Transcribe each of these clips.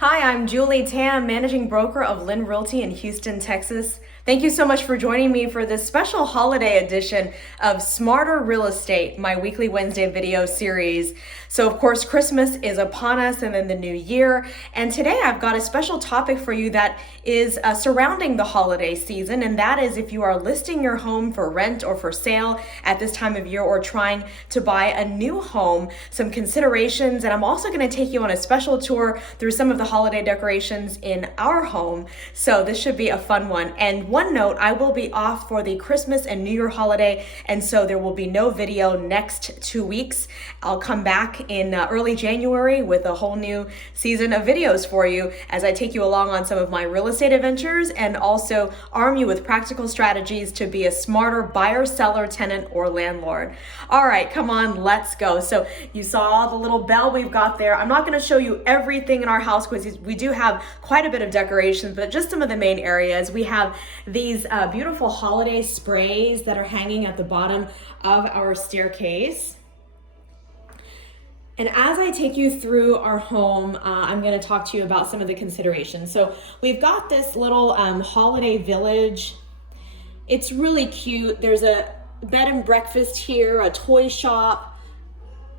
Hi, I'm Julie Tam, Managing Broker of LYN Realty in Houston, Texas. Thank you so much for joining me for this special holiday edition of Smarter Real Estate, my weekly Wednesday video series. So of course, Christmas is upon us and then the new year. And today I've got a special topic for you that is surrounding the holiday season. And that is if you are listing your home for rent or for sale at this time of year or trying to buy a new home, some considerations. And I'm also going to take you on a special tour through some of the holiday decorations in our home. So this should be a fun one. And one note, I will be off for the Christmas and New Year holiday, and so there will be no video next 2 weeks. I'll come back in early January with a whole new season of videos for you as I take you along on some of my real estate adventures and also arm you with practical strategies to be a smarter buyer, seller, tenant, or landlord. All right, come on, let's go. So you saw the little bell we've got there. I'm not going to show you everything in our house because we do have quite a bit of decorations, but just some of the main areas. We have these beautiful holiday sprays that are hanging at the bottom of our staircase. And as I take you through our home, I'm going to talk to you about some of the considerations. So we've got this little holiday village. It's really cute. There's a bed and breakfast here, a toy shop,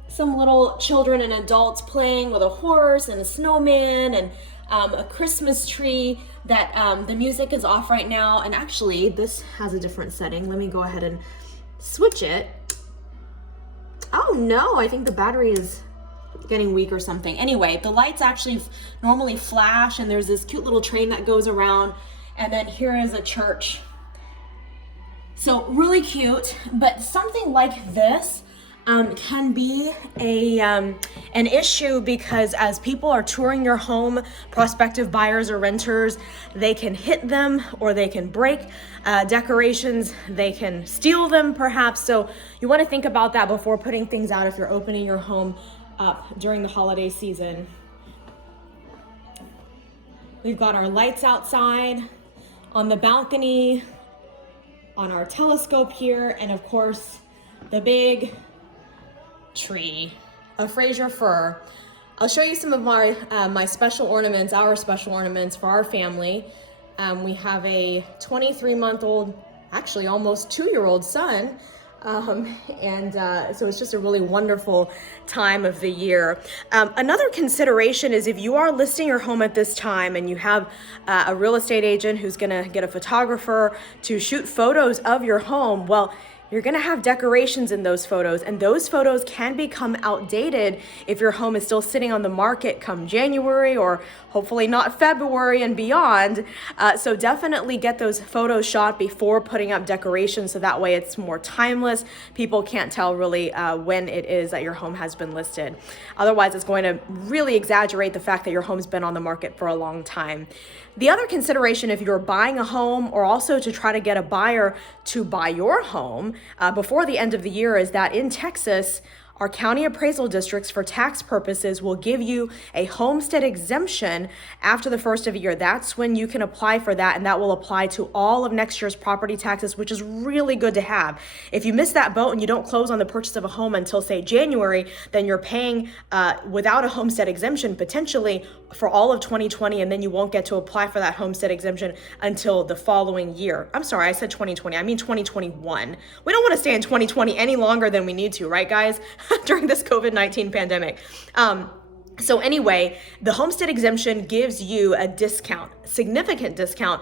some little children and adults playing with a horse and a snowman and a Christmas tree that the music is off right now. And actually this has a different setting. Let me go ahead and switch it. Oh no, I think the battery is getting weak or something. Anyway, the lights actually normally flash and there's this cute little train that goes around. And then here is a church. So really cute, but something like this can be an issue because as people are touring your home, prospective buyers or renters, they can hit them or they can break decorations, they can steal them perhaps. So you want to think about that before putting things out if you're opening your home up during the holiday season. We've got our lights outside, on the balcony, on our telescope here, and of course the big tree of Fraser Fir. I'll show you some of my special ornaments, our special ornaments for our family. We have a 23-month-old, actually almost 2-year-old son. So it's just a really wonderful time of the year. Another consideration is if you are listing your home at this time and you have a real estate agent who's gonna get a photographer to shoot photos of your home, well, you're gonna have decorations in those photos, and those photos can become outdated if your home is still sitting on the market come January or hopefully not February and beyond. So definitely get those photos shot before putting up decorations so that way it's more timeless. People can't tell really when it is that your home has been listed. Otherwise, it's going to really exaggerate the fact that your home's been on the market for a long time. The other consideration if you're buying a home or also to try to get a buyer to buy your home before the end of the year is that in Texas, our county appraisal districts for tax purposes will give you a homestead exemption after the first of the year. That's when you can apply for that, and that will apply to all of next year's property taxes, which is really good to have. If you miss that boat and you don't close on the purchase of a home until, say, January, then you're paying without a homestead exemption potentially for all of 2020, and then you won't get to apply for that homestead exemption until the following year. I'm sorry, I said 2020. I mean 2021. We don't want to stay in 2020 any longer than we need to, right, guys? During this COVID-19 pandemic. So anyway, the homestead exemption gives you a discount, significant discount,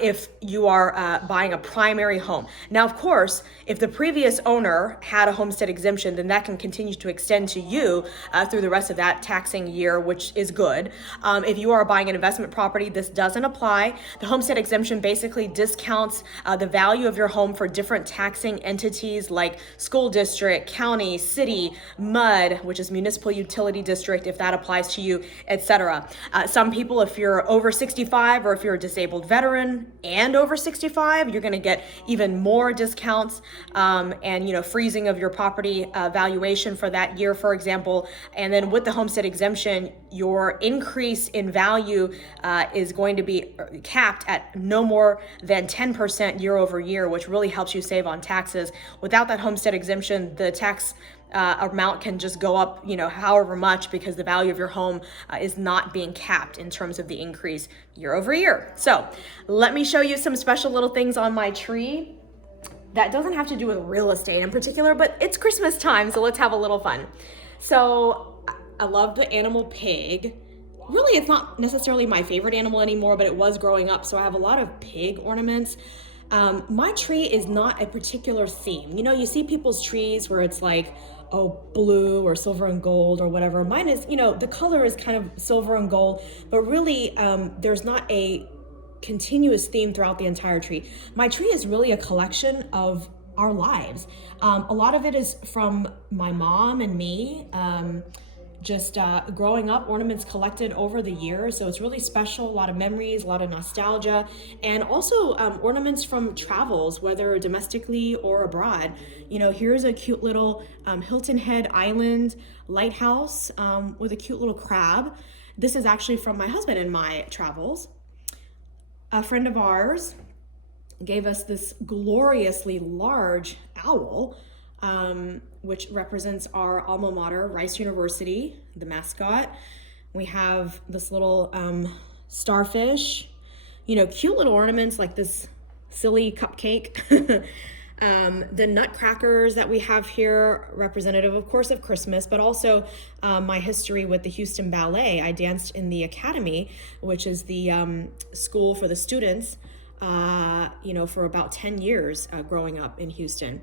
if you are buying a primary home. Now, of course, if the previous owner had a homestead exemption, then that can continue to extend to you through the rest of that taxing year, which is good. If you are buying an investment property, this doesn't apply. The homestead exemption basically discounts the value of your home for different taxing entities like school district, county, city, MUD, which is municipal utility district, if that applies to you, etc. Some people, if you're over 65 or if you're a disabled veteran and over 65, you're going to get even more discounts and freezing of your property valuation for that year, for example. And then with the homestead exemption, your increase in value is going to be capped at no more than 10% year over year, which really helps you save on taxes. Without that homestead exemption, the tax amount can just go up, however much, because the value of your home is not being capped in terms of the increase year over year. So let me show you some special little things on my tree that doesn't have to do with real estate in particular, but it's Christmas time, so let's have a little fun. So I love the animal pig. Really, it's not necessarily my favorite animal anymore, but it was growing up, so I have a lot of pig ornaments. My tree is not a particular theme. You see people's trees where it's like, blue or silver and gold or whatever. Mine is, the color is kind of silver and gold, but really there's not a continuous theme throughout the entire tree. My tree is really a collection of our lives. A lot of it is from my mom and me. Just growing up, ornaments collected over the years. So it's really special, a lot of memories, a lot of nostalgia, and also ornaments from travels, whether domestically or abroad. Here's a cute little Hilton Head Island lighthouse with a cute little crab. This is actually from my husband and my travels. A friend of ours gave us this gloriously large owl, which represents our alma mater, Rice University, the mascot. We have this little starfish, cute little ornaments like this silly cupcake. The nutcrackers that we have here, representative, of course, of Christmas, but also my history with the Houston Ballet. I danced in the Academy, which is the school for the students, for about 10 years growing up in Houston.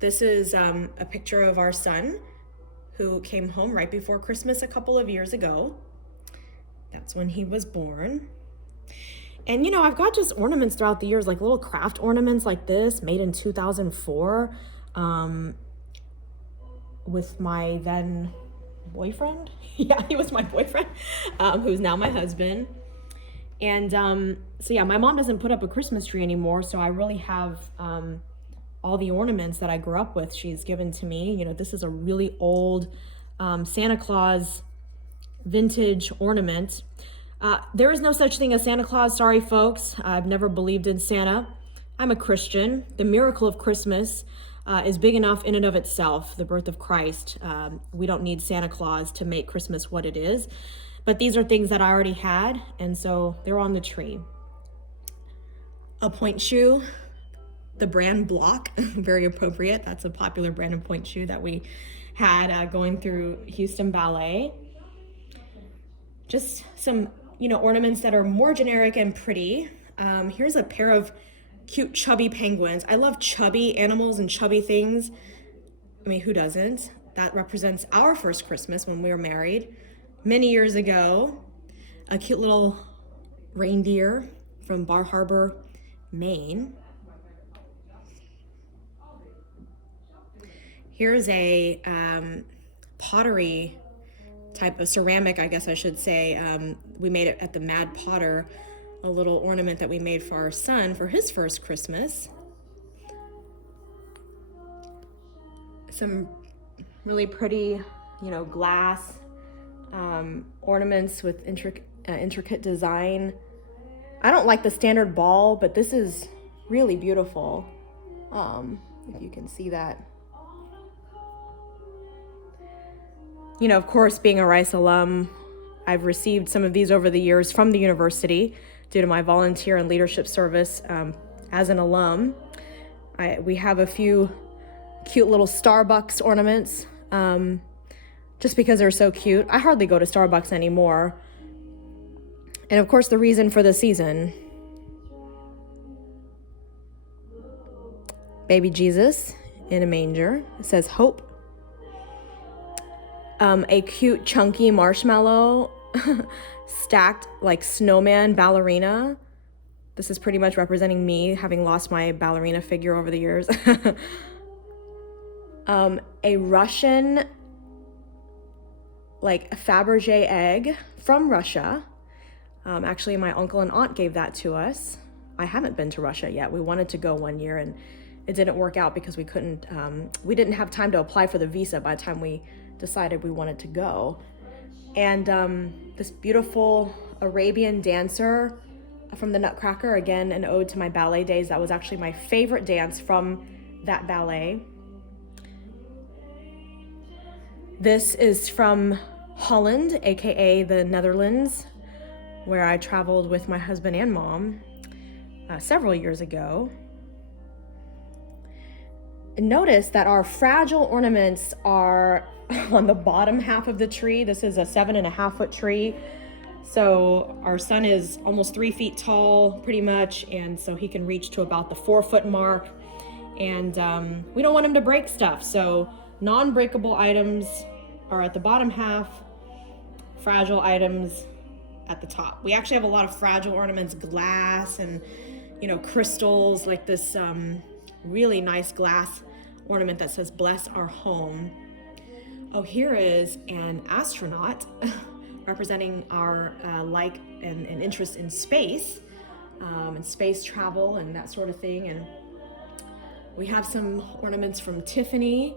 This is a picture of our son who came home right before Christmas a couple of years ago. That's when he was born. And I've got just ornaments throughout the years, like little craft ornaments like this, made in 2004 with my then boyfriend. Yeah, he was my boyfriend, who's now my husband. And my mom doesn't put up a Christmas tree anymore, so I really have all the ornaments that I grew up with. She's given to me. This is a really old Santa Claus vintage ornament. There is no such thing as Santa Claus. Sorry, folks. I've never believed in Santa. I'm a Christian. The miracle of Christmas is big enough in and of itself, the birth of Christ. We don't need Santa Claus to make Christmas what it is. But these are things that I already had, and so they're on the tree. A point shoe. The brand Block, very appropriate. That's a popular brand of point shoe that we had going through Houston Ballet. Just some, ornaments that are more generic and pretty. Here's a pair of cute chubby penguins. I love chubby animals and chubby things. I mean, who doesn't? That represents our first Christmas when we were married many years ago. A cute little reindeer from Bar Harbor, Maine. Here's a pottery type of ceramic, I guess I should say. We made it at the Mad Potter, a little ornament that we made for our son for his first Christmas. Some really pretty, glass ornaments with intricate design. I don't like the standard ball, but this is really beautiful. If you can see that. Of course, being a Rice alum, I've received some of these over the years from the university due to my volunteer and leadership service as an alum. We have a few cute little Starbucks ornaments just because they're so cute. I hardly go to Starbucks anymore. And of course, the reason for the season. Baby Jesus in a manger. It says hope. A cute chunky marshmallow stacked like snowman ballerina. This is pretty much representing me having lost my ballerina figure over the years. A Russian like Fabergé egg from Russia. Actually, my uncle and aunt gave that to us. I haven't been to Russia yet. We wanted to go one year and it didn't work out because we didn't have time to apply for the visa by the time we decided we wanted to go. And this beautiful Arabian dancer from the Nutcracker, again, an ode to my ballet days. That was actually my favorite dance from that ballet. This is from Holland, aka the Netherlands, where I traveled with my husband and mom several years ago. And notice that our fragile ornaments are on the bottom half of the tree. This is a 7.5-foot tree. So our son is almost 3 feet tall, pretty much, and so he can reach to about the 4-foot mark. And we don't want him to break stuff, so non-breakable items are at the bottom half, fragile items at the top. We actually have a lot of fragile ornaments, glass and, you know, crystals, like this really nice glass ornament that says "Bless our home." Oh, here is an astronaut representing our like and interest in space and space travel and that sort of thing. And we have some ornaments from Tiffany,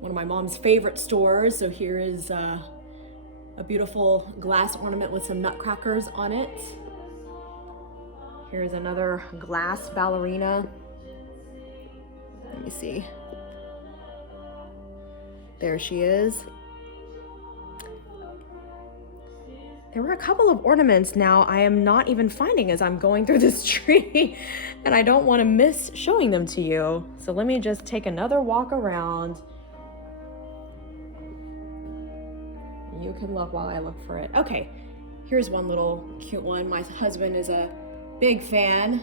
one of my mom's favorite stores. So here is a beautiful glass ornament with some nutcrackers on it. Here's another glass ballerina. Let me see. There she is. There were a couple of ornaments now I am not even finding as I'm going through this tree, and I don't want to miss showing them to you. So let me just take another walk around. You can look while I look for it. Okay, here's one little cute one. My husband is a big fan.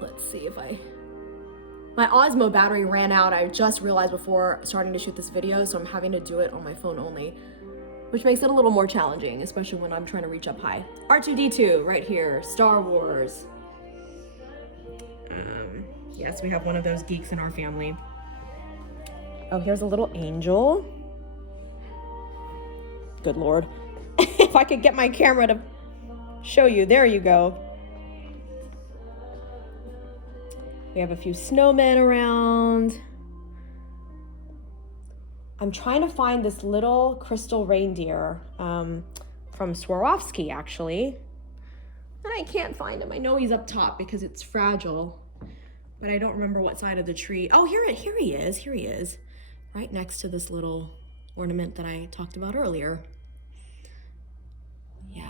Let's see if my Osmo battery ran out. I just realized before starting to shoot this video, so I'm having to do it on my phone only, which makes it a little more challenging, especially when I'm trying to reach up high. R2-D2 right here, Star Wars. Yes, we have one of those geeks in our family. Oh, here's a little angel. Good Lord. If I could get my camera to show you, there you go. We have a few snowmen around. I'm trying to find this little crystal reindeer from Swarovski, actually. And I can't find him. I know he's up top because it's fragile, but I don't remember what side of the tree. Oh, here he is. Here he is, right next to this little ornament that I talked about earlier. Yeah,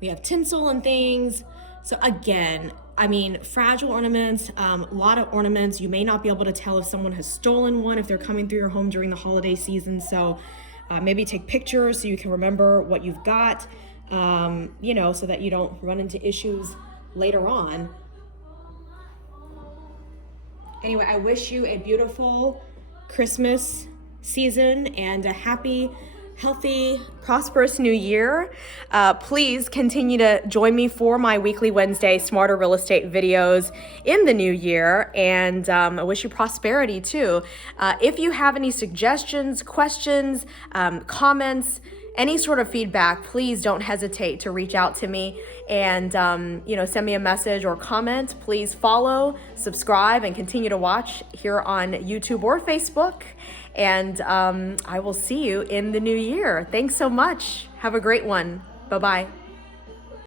we have tinsel and things. So again, I mean, fragile ornaments, a lot of ornaments. You may not be able to tell if someone has stolen one if they're coming through your home during the holiday season. So maybe take pictures so you can remember what you've got, you know, so that you don't run into issues later on. Anyway, I wish you a beautiful Christmas season and a happy, healthy, prosperous new year. Please continue to join me for my weekly Wednesday Smarter Real Estate videos in the new year, and I wish you prosperity too. If you have any suggestions, questions, comments, any sort of feedback, please don't hesitate to reach out to me and you know, send me a message or comment. Please follow, subscribe, and continue to watch here on YouTube or Facebook. And I will see you in the new year. Thanks so much. Have a great one. Bye-bye.